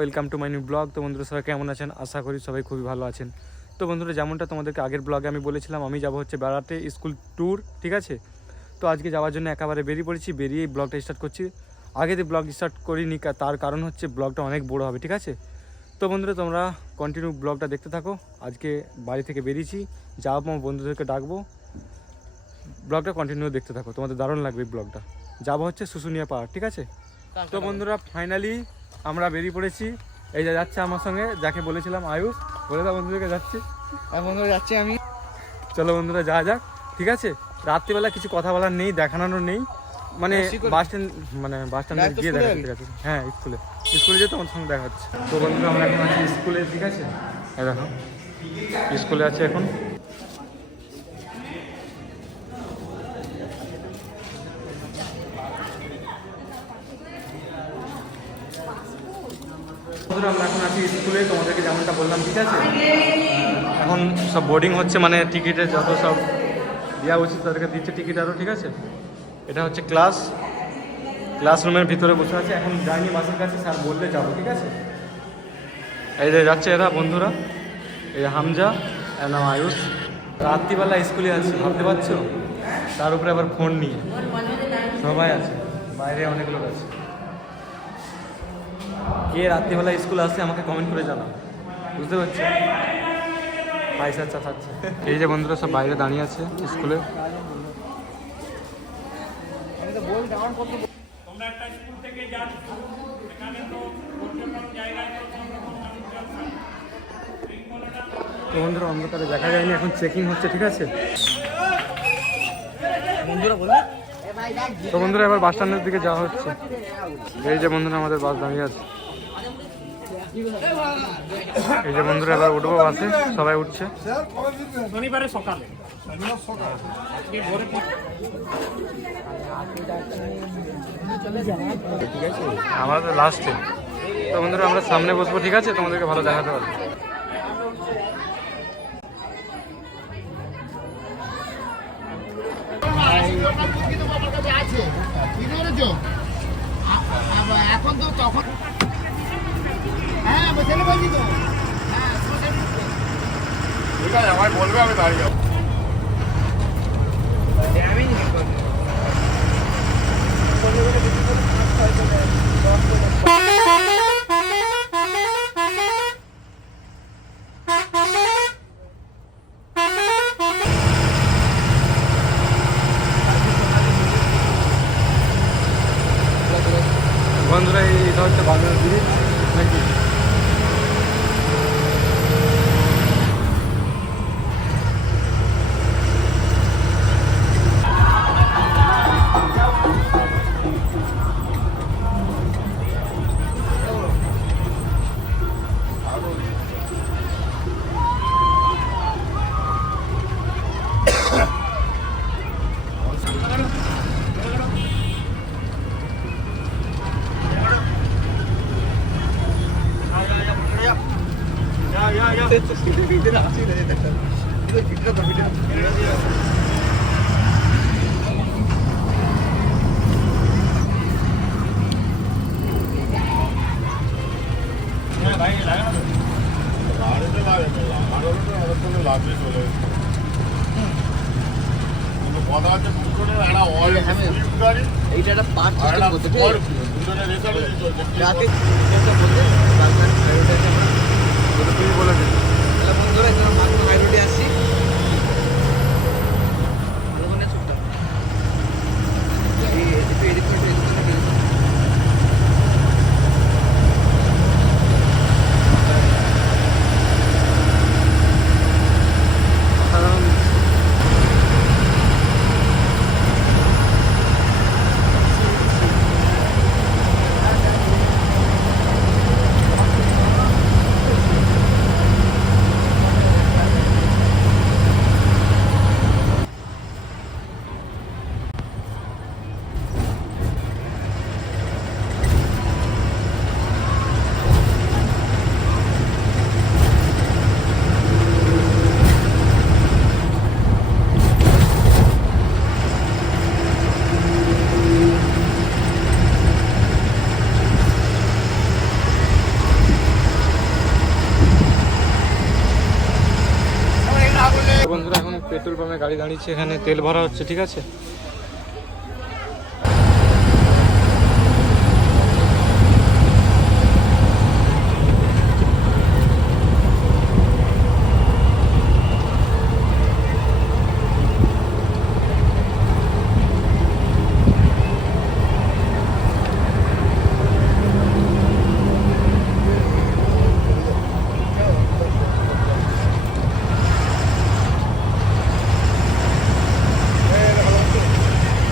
Welcome to my new blog তো বন্ধুরা সবাই কেমন আছেন? আশা করি সবাই খুবই ভালো আছেন। তো বন্ধুরা যেমনটা তোমাদেরকে আগের ব্লগে আমি বলেছিলাম আমি যাব হচ্ছে বেড়াতে স্কুল ট্যুর ঠিক আছে? তো আজকে যাওয়ার জন্য একেবারে বেরিয়ে পড়েছি বেরিয়ে ব্লগটা স্টার্ট করছি। আগে যে ব্লগ স্টার্ট করিনি তার কারণ হচ্ছে ব্লগটা অনেক বড় হবে ঠিক আছে? তো বন্ধুরা তোমরা কন্টিনিউ ব্লগটা দেখতে থাকো। আজকে বাড়ি থেকে বেরিয়েছি যাব আমার বন্ধুদেরকে ডাকবো। ব্লগটা কন্টিনিউ দেখতে থাকো তোমাদের দারুণ লাগবে ব্লগটা যাব হচ্ছে শুশুনিয়া পাহাড় ঠিক আছে? তো বন্ধুরা ফাইনালি আমরা বেরিয়ে পড়েছি। এই যে যাচ্ছে আমার সঙ্গে যাকে বলেছিলাম আয়ুষ। বলে দাও বন্ধুদেরকে যাচ্ছি। বন্ধুরা যাচ্ছি আমি। চলো বন্ধুরা যা যাক। ঠিক আছে? রাত্রিবেলা কিছু কথা বলার নেই দেখানোর নেই। মানে হ্যাঁ, বাস স্ট্যান্ড মানে বাস স্ট্যান্ডে গিয়ে দেখা? ঠিক আছে? হ্যাঁ স্কুলে। স্কুলে যেতে আমার সঙ্গে দেখা হচ্ছে। তো বন্ধুরা আমরা এখন আছি স্কুলে ঠিক আছে? দেখো। স্কুলে আছে এখন বন্ধুরা আমরা এখন আছি স্কুলে তোমাদেরকে যেমনটা বললাম ঠিক আছে? এখন সব বোর্ডিং হচ্ছে মানে টিকিটের যত সব দেওয়া উচিত তাদেরকে দিচ্ছে টিকিট আরও ঠিক আছে? এটা হচ্ছে ক্লাস ক্লাসরুমের ভিতরে বসে আছে। এখন যাইনি বাসের কাছে স্যার বললে যাব ঠিক আছে? এই যে যাচ্ছে এরা বন্ধুরা। এই হামজা এর নাম আয়ুষ। রাত্রিবেলা স্কুলে আছে ভাবতে পারছ? তার উপরে আবার ফোন নিয়ে। সবাই আছে বাইরে অনেক লোক আছে। কে রাত্রিবেলা স্কুল আসছে আমাকে কমেন্ট করে জানাও। বুঝতে পারছ? পয়সা চাচাচ্ছে। এই যে বন্ধুরা সব বাইরে দাঁড়িয়ে আছে স্কুলে। তো তোমরা একটা স্কুল থেকে যাচ্ছ এখানে পর্যটন জায়গায় বন্ধুরা অন্ধকারে দেখা যায়নি এখন চেকিং হচ্ছে ঠিক আছে? বন্ধুরা বলবে তো বন্ধুরা এবার বাস স্ট্যান্ডের দিকে যাওয়া হচ্ছে। এই যে বন্ধুরা আমাদের বাস দাঁড়িয়ে আছে। এই যে বন্ধুরা এবার উঠবো বাসে। সবাই উঠছে। শনিবারে সকালে। আমরা তো লাস্টে তো বন্ধুরা আমরা সামনে বসবো ঠিক আছে? তোমাদেরকে ভালো দেখাতে পারব এখন তো তখন হ্যাঁ ছেলে বলছি তো। ঠিক আছে আমায় বলবে আমি দাঁড়িয়ে যাব। আমি কথা হচ্ছে দুজনের একটা অয়েল সুইফট গাড়ি এইটা একটা পার্ট আর সিস্টেম একটা করতে স্করপিও। দুজনে রেসারেসি চলছে। কে রাতে বলছে? একটা বলতে তুই বলে দিন বন্ধুরা বাগদান হাইরোডে আসছি পাম্পে গাড়ি দাঁড়িয়েছে এখানে তেল ভরা হচ্ছে ঠিক আছে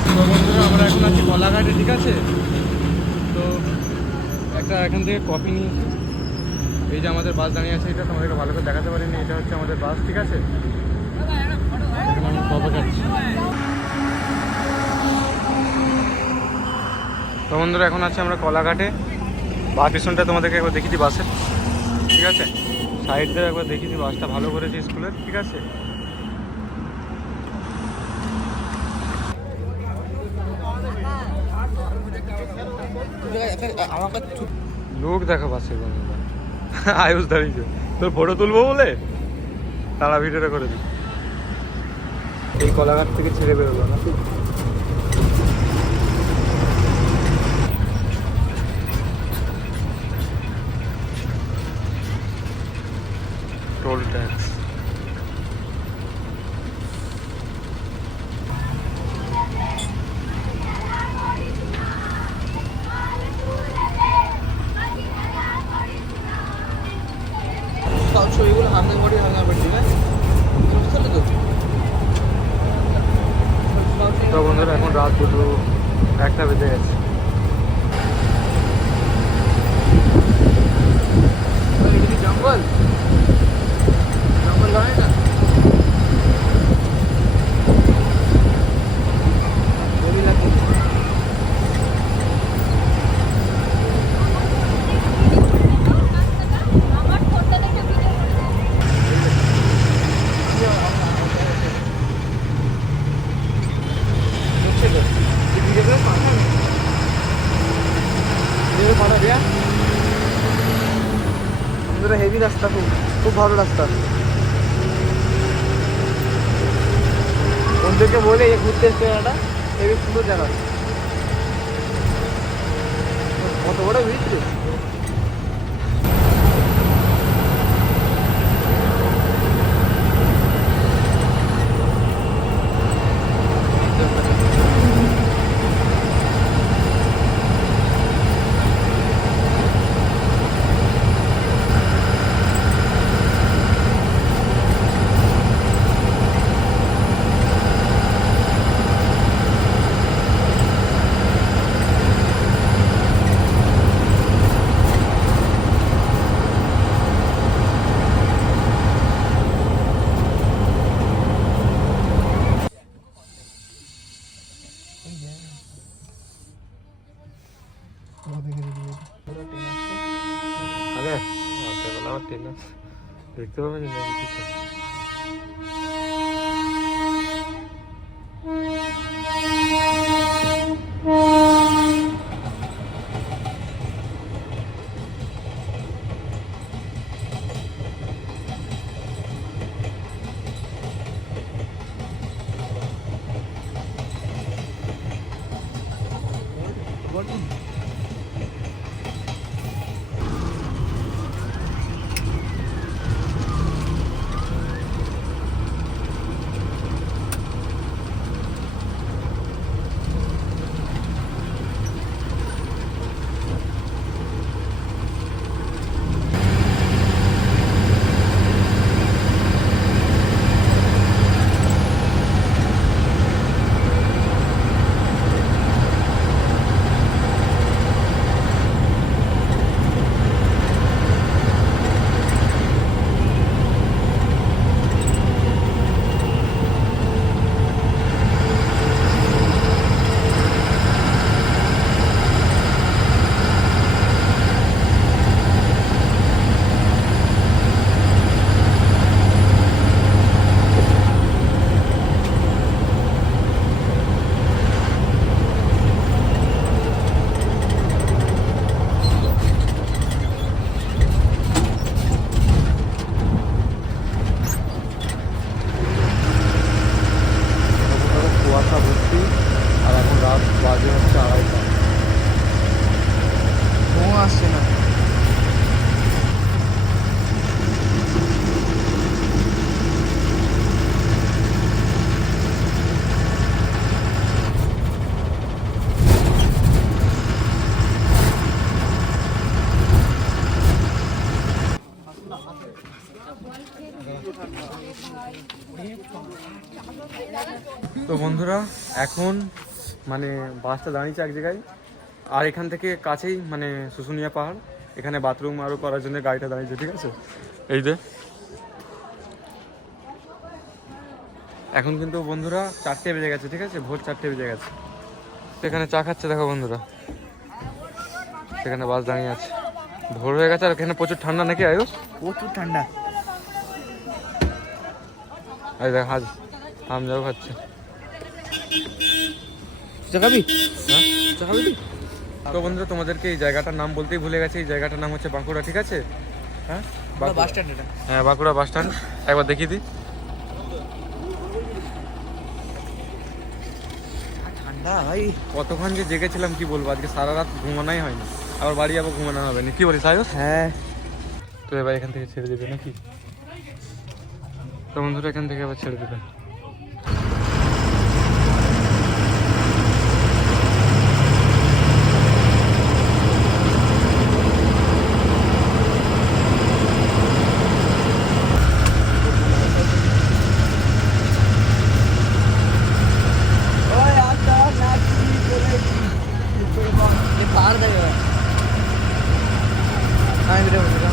তো বন্ধুরা আমরা এখন আছি কলাঘাটে ঠিক আছে তো একটা কফি নিয়ে এই যে আমাদের বাস দাঁড়িয়ে আছে, এটা তোমাদেরকে ভালো করে দেখাতে পারিনি, এটা হচ্ছে আমাদের বাস ঠিক আছে? তো বন্ধুরা, এখন আছে আমরা কলাঘাটে। বা পিছনটা তোমাদেরকে একবার দেখিয়েছি বাসের ঠিক আছে? সাইড দিয়ে একবার দেখিয়েছি বাসটা, ভালো করেছে স্কুলের, ঠিক আছে? লোক দেখা বন্ধুরা আয়ুষ দাঁড়িয়েছে তোর ফটো তুলবো বলে? তারা ভিডিওটা করে দিই এই কলাঘাট থেকে ছেড়ে বেরোলো না টোল ট্যাক্স দেখতে পাবেন না কিছু এখন মানে বাসটা দাঁড়িয়েছে এক জায়গায় আর এখান থেকে কাছেই মানে শুশুনিয়া পাহাড়। এখানে বাথরুম আরও করার জন্য গাড়িটা দাঁড়িয়েছে ঠিক আছে? এই যে। এখন কিন্তু বন্ধুরা চারটে বেজে গেছে ঠিক আছে? ভোর চারটে বেজে গেছে। সেখানে চা খাচ্ছে দেখো বন্ধুরা। সেখানে বাস দাঁড়িয়ে আছে। ভোর হয়ে গেছে আর এখানে প্রচুর ঠান্ডা নাকি আয়ুষ? প্রচুর ঠান্ডা। এই দেখ হাজ আম যাও খাচ্ছে। চাকাবি হ্যাঁ তো বন্ধুরা তোমাদেরকে এই জায়গাটার নাম বলতেই ভুলে গেছি। এই জায়গাটার নাম হচ্ছে বাঁকুড়া ঠিক আছে? হ্যাঁ? বাঁকুড়া। বাস স্ট্যান্ড এটা। হ্যাঁ বাঁকুড়া বাস স্ট্যান্ড। একবার দেখিয়ে দিই। ঠান্ডা ভাই। কতক্ষণ যে জেগেছিলাম কি বলব? আজকে সারা রাত ঘুমানোই হয়নি। আবার বাড়ি যাব ঘুমানো হবে না। কি বলিস আয়ুষ? হ্যাঁ। তো এবার এখান থেকে ছেড়ে দেবে নাকি? তো বন্ধুরা এখান থেকে আবার ছেড়ে দেবে পাহাড় দেবে হ্যাঁ বেরো বেরো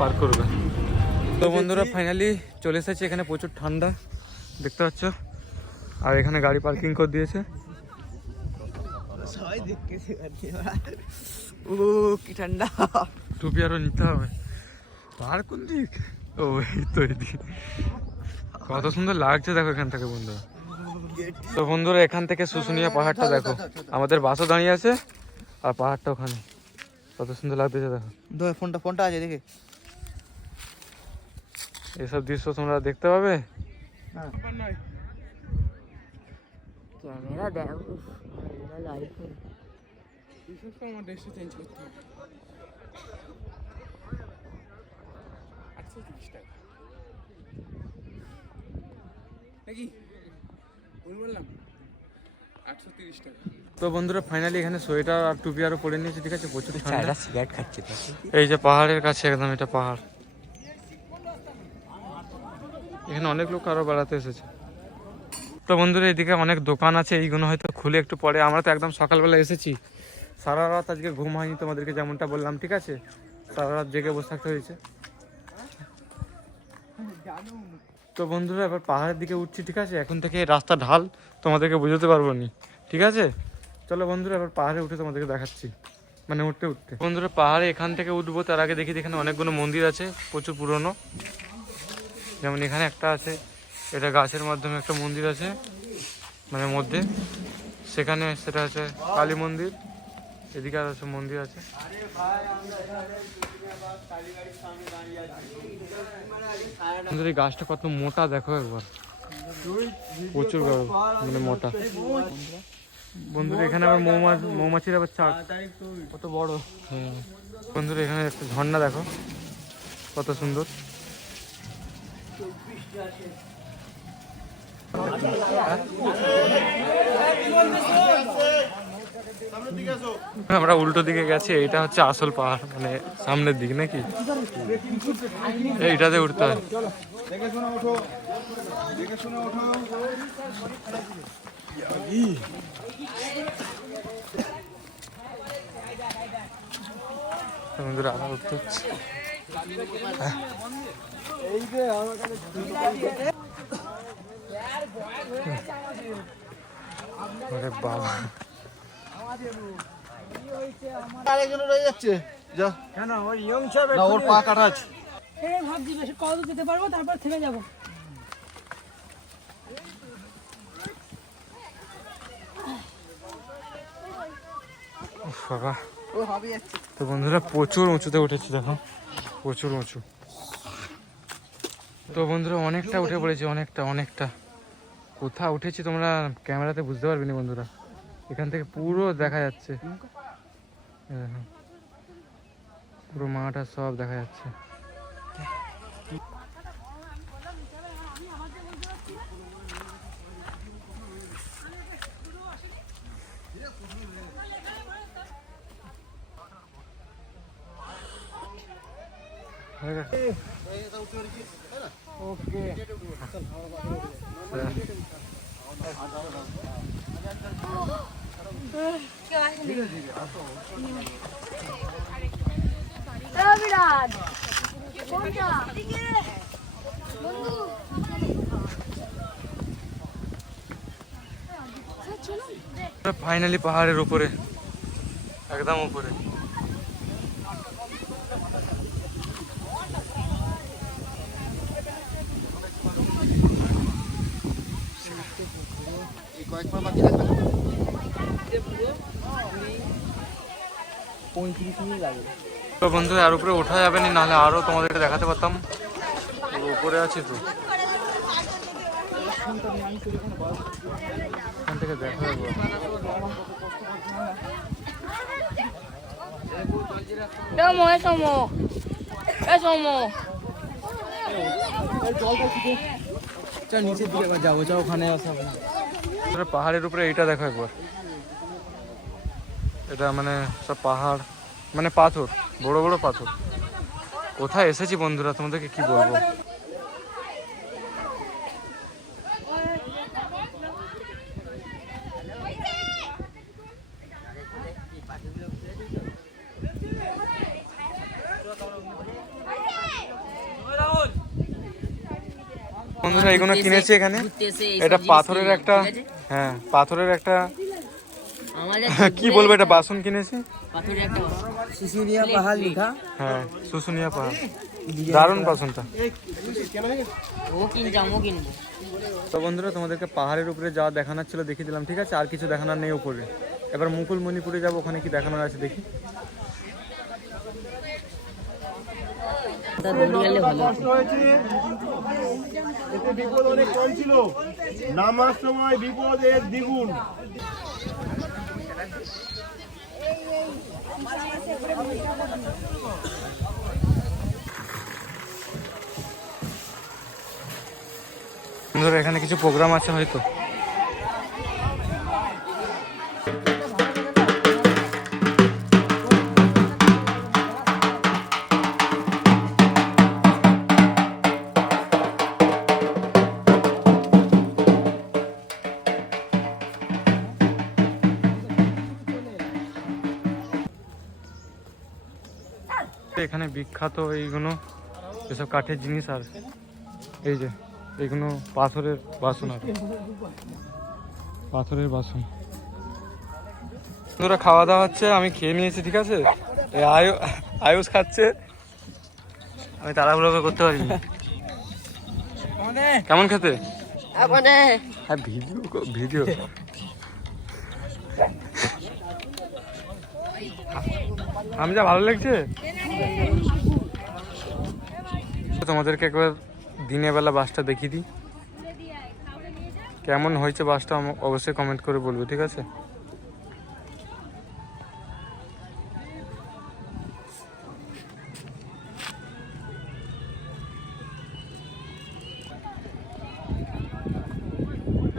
পার্ক করবে। তো বন্ধুরা ফাইনালি চলে এসেছে এখানে প্রচুর ঠান্ডা দেখতে পাচ্ছ? আর এখানে গাড়ি পার্কিং করে দিয়েছে। ও কি ঠান্ডা। টুপি আরও নিতে হবে। আর কোন দিক? ও এই তো এদিক। কত সুন্দর লাগছে দেখো এখান থেকে বন্ধুরা। তো বন্ধুরা এখান থেকে শুশুনিয়া পাহাড়টা দেখো। আমাদের বাসও দাঁড়িয়ে আছে আর পাহাড়টা ওখানে। কত সুন্দর লাগতেছে দেখো। ফোনটা ফোনটা আছে দেখে। এসব দৃশ্য তোমরা দেখতে পাবে? লাইভ তো বন্ধুরা ফাইনালি এখানে সোয়েটার আর টুপি আরও পরে নিয়েছি ঠিক আছে? প্রচুর ঠান্ডা। সিগারেট খাচ্ছে তো এই যে পাহাড়ের কাছে একদম এটা পাহাড়। এখানে অনেক লোক আরও বেড়াতে এসেছে। তো বন্ধুরা, এদিকে অনেক দোকান আছে, এইগুলো হয়তো খুলে একটু পরে। আমরা তো একদম সকালবেলা এসেছি। সারা রাত আজকে ঘুম হয়নি তোমাদেরকে যেমনটা বললাম, ঠিক আছে? সারা রাত জেগে বসে থাকতে হয়েছে। তো বন্ধুরা, এবার পাহাড়ের দিকে উঠছি, ঠিক আছে? এখন থেকে রাস্তা ঢাল, তোমাদেরকে বুঝতে পারব নি। ঠিক আছে? চলো বন্ধুরা, এবার পাহাড়ে উঠে তোমাদেরকে দেখাচ্ছি। মানে উঠতে উঠতে। বন্ধুরা, পাহাড়ে এখান থেকে উঠবো, তার আগে দেখি এখানে অনেকগুলো মন্দির আছে, প্রচুর পুরনো। যেমন এখানে একটা আছে, এটা গাছের মাধ্যমে একটা মন্দির আছে মানে মধ্যে। সেখানে সেটা হচ্ছে কালী মন্দির, এদিকে আর সব মন্দির আছে। এই গাছটা কত মোটা দেখো একবার। প্রচুর মানে মোটা। বন্ধুরা, এখানে আবার মৌমাছি মৌমাছির আবার চাক। কত বড়। বন্ধুরা, এখানে একটা ঝর্ণা দেখো, কত সুন্দর। আমরা উল্টো দিকে গেছি এটা হচ্ছে আসল পাহাড় মানে সামনের দিক নাকি? এইটাতে উঠতে হয়। বন্ধুরা, আবার উঠতে হচ্ছে। আরে বাবা। আরেকজন রয়ে যাচ্ছে। যা। কেন ওর ইয়ং সব না ওর পা কাটা আছে। এই ভাবছি বেশি দূর পারব তারপর থেমে যাব। বাবা। তো বন্ধুরা প্রচুর উঁচুতে উঠেছি দেখো। প্রচুর উঁচু। তো বন্ধুরা, অনেকটা উঠে পড়েছে, অনেকটা অনেকটা। কোথাও উঠেছি তোমরা ক্যামেরাতে বুঝতে পারবে না বন্ধুরা। এখান থেকে পুরো দেখা যাচ্ছে। পুরো মাঠ সব দেখা যাচ্ছে। হয়ে ফাইনালি পাহাড়ের উপরে। একদম উপরে এই কয়েকবার বাকি? তো বন্ধু আর উপরে ওঠা যাবে না নাহলে আরও তোমাদেরকে দেখাতে পারতাম পুরো উপরে আছি তো এখান থেকে দেখা যাবে es tomo. Es tomo. তারপরে পাহাড়ের উপরে এইটা দেখো একবার। এটা মানে সব পাহাড় মানে পাথর, বড় বড় পাথর। কোথায় এসেছি বন্ধুরা, তোমাদেরকে কি বলব? বন্ধুরা এগুলো কিনেছি এখানে। এটা পাথরের একটা হ্যাঁ পাথরের একটা আমাদের কি বলব এটা বাসন কিনেছি। শুশুনিয়া পাহাড় লেখা। হ্যাঁ শুশুনিয়া পাহাড়। দারুণ বাসনটা। তো বন্ধুরা তোমাদেরকে পাহাড়ের উপরে যা দেখানোর ছিল দেখিয়ে দিলাম ঠিক আছে? আর কিছু দেখানোর নেই উপরে। এবার মুকুল মণিপুরে যাব ওখানে কি দেখানোর আছে দেখি। ভালো নামার সময় বিপদের দ্বিগুণ। এখানে কিছু প্রোগ্রাম আছে হয়তো? এখানে বিখ্যাত এইগুলো এসব কাঠের জিনিস আর এই যে এগুলো পাথরের বাসন আর পাথরের বাসন। বন্ধুরা খাওয়া দাওয়া হচ্ছে আমি খেয়ে নিয়েছি ঠিক আছে? আয়ু আয়ুষ খাচ্ছে। আমি তাড়াহুড়ো করে করতে পারিনি। কেমন খেতে? হ্যাঁ ভিডিও ভিডিও। আমি যা ভালো লাগছে? তোমাদেরকে একবার দিনের বেলা বাসটা দেখিয়ে দিই। কেমন হয়েছে বাসটা অবশ্যই কমেন্ট করে বলব, ঠিক আছে?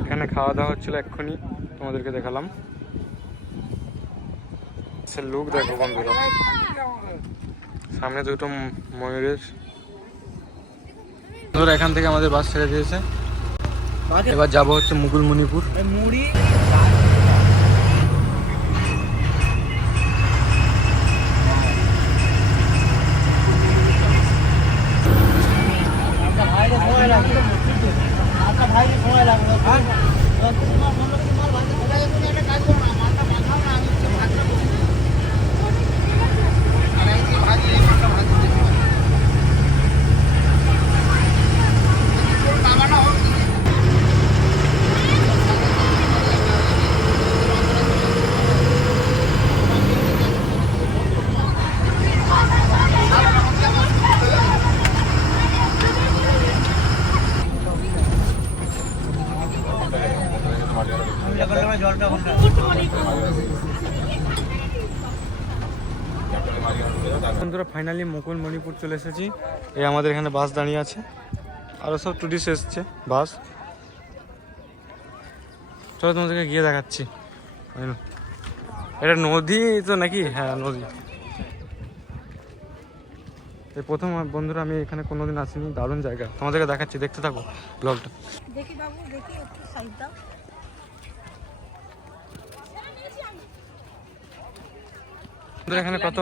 এখানে খাওয়া দাওয়া হচ্ছিল এক্ষুনি, তোমাদেরকে দেখালাম। সে লুক দেখো বন্ধুরা। সামনে দুটো ম- ময়ূরের। ধর এখান থেকে আমাদের বাস ছেড়ে দিয়েছে। এবার যাব হচ্ছে মুকুলমণিপুর। মুড়ি সময় লাগবে আপনার ভাইকে সময় লাগবে জলটা উল্টা বন্ধুরা ফাইনালি মুকুল মণিপুর চলে এসেছি। এই আমাদের এখানে বাস দাঁড়িয়ে আছে। আরও সব টুরিস্ট এসছে বাস। চলো তোমাদেরকে গিয়ে দেখাচ্ছি? এটা নদী তো নাকি? হ্যাঁ নদী। এই প্রথম বন্ধুরা আমি এখানে কোনোদিন আসিনি। দারুণ জায়গা। তোমাদেরকে দেখাচ্ছি দেখতে থাকো ব্লগটা দেখি বাবু দেখি একটু সাইড দাও এখানে কত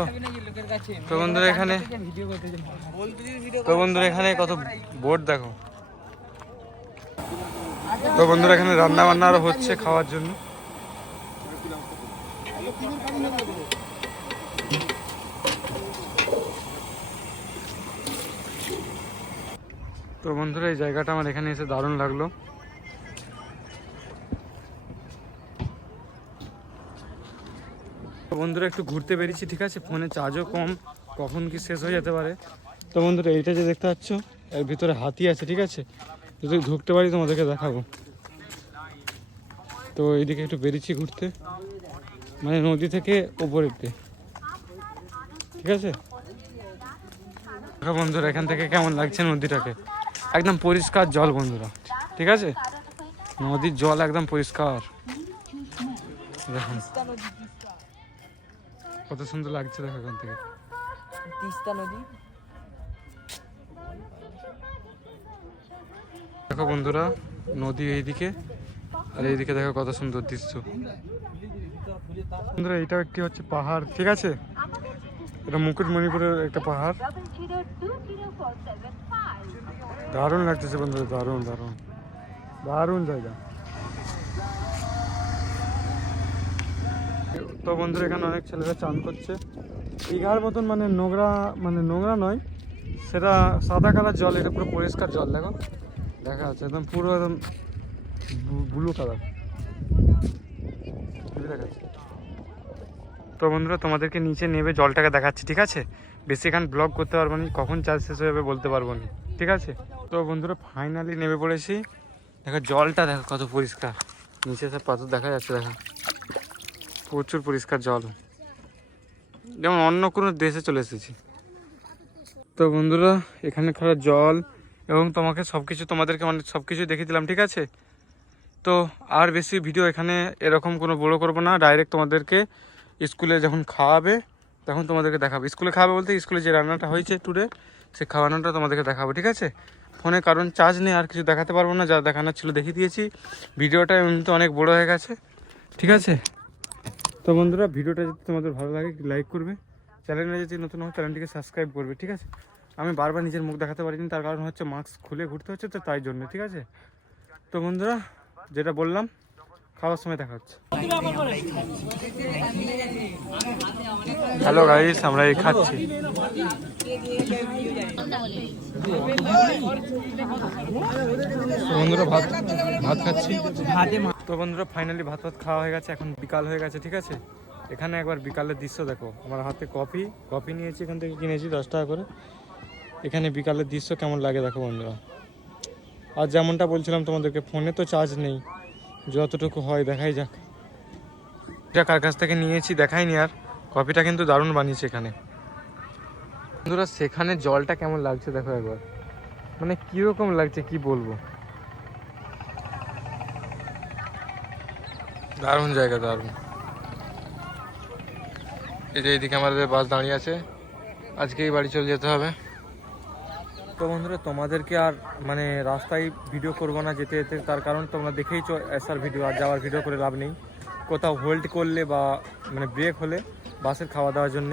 তো বন্ধুরা এখানে তো বন্ধুরা এখানে কত বোট দেখো। তো বন্ধুরা এখানে রান্না বান্না আরও হচ্ছে খাওয়ার জন্য। তো বন্ধুরা এই জায়গাটা আমার এখানে এসে দারুণ লাগল। বন্ধুরা, একটু ঘুরতে বেরিয়েছি, ঠিক আছে? ফোনে চার্জও কম, কখন কি শেষ হয়ে যেতে পারে। তো বন্ধুরা, এইটা যে দেখতে পাচ্ছ, এর ভিতরে হাতি আছে, ঠিক আছে? যদি ঢুকতে পারি, তোমাদেরকে দেখাবো। তো এইদিকে একটু বেরিয়েছি ঘুরতে মানে নদী থেকে ওপরেতে ঠিক আছে? বন্ধুরা, এখান থেকে কেমন লাগছে নদীটাকে। একদম পরিষ্কার জল বন্ধুরা, ঠিক আছে? নদীর জল একদম পরিষ্কার। দেখুন। কত সুন্দর লাগছে দেখো এখান থেকে। তিস্তা নদী। দেখো বন্ধুরা নদী এইদিকে আর এইদিকে দেখো কত সুন্দর দৃশ্য। বন্ধুরা এটা একটি হচ্ছে পাহাড় ঠিক আছে? এটা মুকুটমণিপুরের একটা পাহাড়। দারুণ লাগতেছে বন্ধুরা দারুণ দারুণ। দারুণ জায়গা। তো বন্ধুরা, এখানে অনেক ছেলেরা চান করছে। দীঘার মতন মানে নোংরা মানে নোংরা নয়, সেটা সাদা কালার জল, এটা পুরো পরিষ্কার জল, দেখো। দেখা যাচ্ছে একদম পুরো একদম ব্লু কালার। তো বন্ধুরা, তোমাদেরকে নিচে নেবে, জলটাকে দেখাচ্ছি, ঠিক আছে? বেশি এখানে ব্লগ করতে পারব না, কখন চার্জ শেষ হয়ে যাবে বলতে পারব না, ঠিক আছে? তো বন্ধুরা ফাইনালি নেমে পড়েছি। দেখো, জলটা দেখো কত পরিষ্কার। নিচে সব পাথর দেখা যাচ্ছে, দেখো। প্রচুর পরিষ্কার জল। যেমন অন্য কোনো দেশে চলে এসেছি। তো বন্ধুরা, এখানে খাওয়া জল এবং তোমাকে সব কিছু তোমাদেরকে মানে সব কিছু দেখিয়ে দিলাম, ঠিক আছে? তো আর বেশি ভিডিও এখানে এরকম কোনো বড় করব না। ডাইরেক্ট তোমাদেরকে স্কুলে যখন খাওয়াবে, তখন তোমাদেরকে দেখাবো। স্কুলে খাওয়াবে বলতে স্কুলে যে রান্নাটা হয়েছে ট্যুরে সে খাওয়ানোটা তোমাদেরকে দেখাবো, ঠিক আছে? ফোনে কারণ চার্জ নেই, আর কিছু দেখাতে পারব না, যা দেখানোর ছিল দেখিয়ে দিয়েছি। ভিডিওটা এমনিতে অনেক বড় হয়ে গেছে, ঠিক আছে? তো বন্ধুরা, ভিডিওটা যদি তোমাদের ভালো লাগে লাইক করবে। চ্যানেলে যদি নতুন হয় চ্যানেলটিকে সাবস্ক্রাইব করবে, ঠিক আছে? আমি বারবার নিজের মুখ দেখাতে পারিনি, তার কারণ হচ্ছে মাস্ক খুলে ঘুরতে হচ্ছে, তো তাই জন্য, ঠিক আছে? তো বন্ধুরা, যেটা বললাম খাওয়ার সময় দেখা হচ্ছে। হ্যালো গাইস আমরা এই খাচ্ছি। তো বন্ধুরা ভাত ভাত খাচ্ছি। তো বন্ধুরা ফাইনালি ভাত ভাত খাওয়া হয়ে গেছে এখন বিকাল হয়ে গেছে ঠিক আছে? এখানে একবার বিকালের দৃশ্য দেখো। আমার হাতে কফি কফি নিয়েছি এখান থেকে কিনেছি দশ টাকা করে। এখানে বিকালের দৃশ্য কেমন লাগে দেখো বন্ধুরা। আর যেমনটা বলছিলাম তোমাদেরকে ফোনে তো চার্জ নেই। যতটুকু হয়, দেখাই যাক। এটা কার কাছ থেকে নিয়েছি, দেখাইনি আর। কফিটা কিন্তু দারুণ বানিয়েছে এখানে। বন্ধুরা, সেখানে জলটা কেমন লাগছে দেখো একবার। মানে কীরকম লাগছে, কি বলব? দারুণ জায়গা, দারুণ। এই যে এইদিকে আমাদের বাস দাঁড়িয়ে আছে। আজকেই বাড়ি চলে যেতে হবে। তো বন্ধুরা, তোমাদেরকে আর মানে রাস্তায় ভিডিও করব না যেতে যেতে, তার কারণ তোমরা দেখেই চো আসার ভিডিও আর যাওয়ার ভিডিও করে লাভ নেই। কোথাও হোল্ড করলে বা মানে ব্রেক হলে বাসের খাওয়া দাওয়ার জন্য,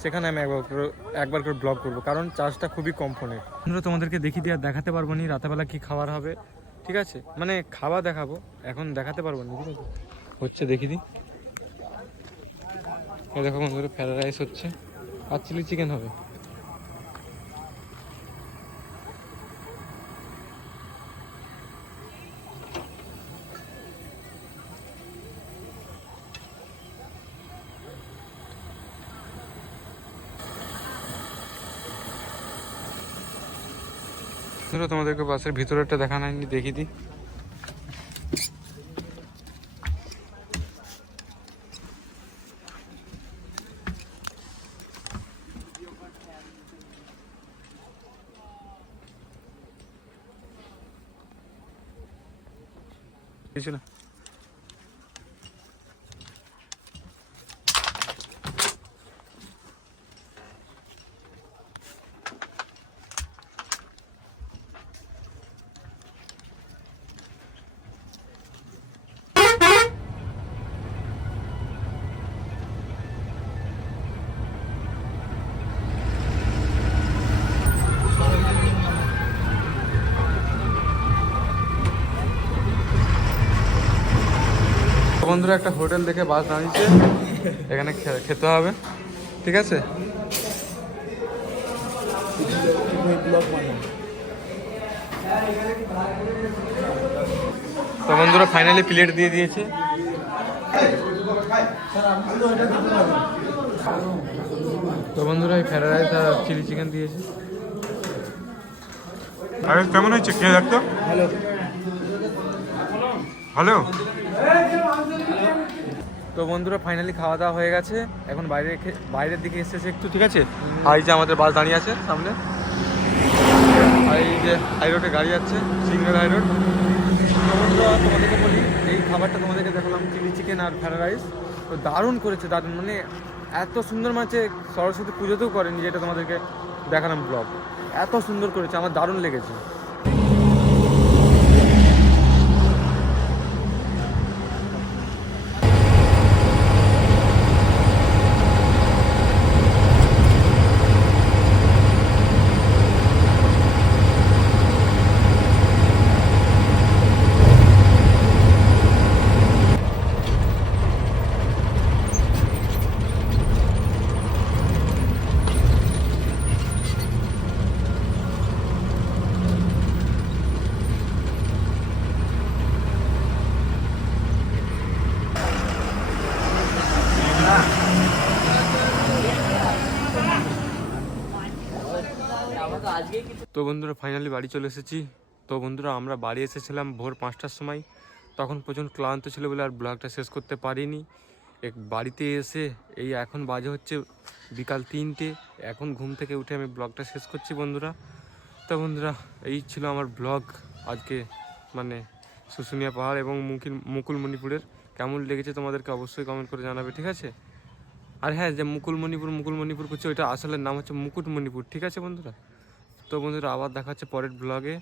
সেখানে আমি একবার করে একবার করে ব্লগ করব, কারণ চার্জটা খুবই কম ফোনের বন্ধুরা, তোমাদেরকে দেখি দিয়ে দেখাতে পারব নি, রাতেবেলা কি খাবার হবে, ঠিক আছে? মানে খাওয়া দেখাবো, এখন দেখাতে পারব না, ঠিক আছে? হচ্ছে দেখি দি এই দেখো বন্ধুরা ফ্রাইড রাইস হচ্ছে, আর চিলি চিকেন হবে। ধরো তোমাদেরকে বাসের ভিতরেরটা দেখা নাইনি দেখি দিই কিছু না বন্ধুরা একটা হোটেল দেখে বাস দাঁড়িয়েছে এখানে খে- খেতে হবে। ঠিক আছে? তো বন্ধুরা ফাইনালি প্লেট দিয়ে দিয়েছে। তো বন্ধুরা এই ফ্রাইড রাইস আর চিলি চিকেন দিয়েছে। আরে কেমন হয়েছে? কে দেখতো? হ্যালো হ্যালো তো বন্ধুরা ফাইনালি খাওয়া দাওয়া হয়ে গেছে। এখন বাইরে বাইরের দিকে এসেছে একটু, ঠিক আছে? আর এই যে আমাদের বাস দাঁড়িয়ে আছে সামনে। এই যে হাই রোডে গাড়ি যাচ্ছে সিঙ্গেল হাই রোড বন্ধুরা, তোমাদেরকে বলি, এই খাবারটা তোমাদেরকে দেখালাম চিলি চিকেন আর ফ্রাইড রাইস তো দারুণ করেছে, দারুণ। মানে এত সুন্দর মাছে সরস্বতী পুজোতেও করেনি, যেটা তোমাদেরকে দেখালাম ব্লগ এত সুন্দর করেছে, আমার দারুণ লেগেছে। তো বন্ধুরা ফাইনালি বাড়ি চলে এসেছি। তো বন্ধুরা, আমরা বাড়ি এসেছিলাম ভোর পাঁচটার সময়। তখন প্রচণ্ড ক্লান্ত ছিল বলে আর ব্লগটা শেষ করতে পারিনি। এক বাড়িতে এসে, এই এখন বাজে হচ্ছে বিকাল তিনটে। এখন ঘুম থেকে উঠে আমি ব্লগটা শেষ করছি বন্ধুরা। তো বন্ধুরা, এই ছিল আমার ব্লগ। আজকে মানে শুশুনিয়া পাহাড় এবং মুকিল মুকুলমণিপুরের কেমন লেগেছে তোমাদেরকে অবশ্যই কমেন্ট করে জানাবে, ঠিক আছে? আর হ্যাঁ যে মুকুলমণিপুর মুকুলমণিপুর করছে, ওইটা আসলের নাম হচ্ছে মুকুটমণিপুর, ঠিক আছে বন্ধুরা? তো বন্ধুরা, আবার দেখা হচ্ছে পরের ব্লগে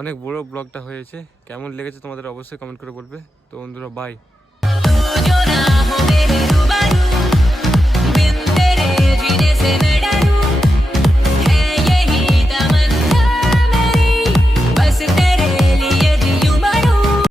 অনেক বড় ব্লগটা হয়েছে। কেমন লেগেছে তোমাদের অবশ্যই কমেন্ট করে বলবে। তো বন্ধুরা বাই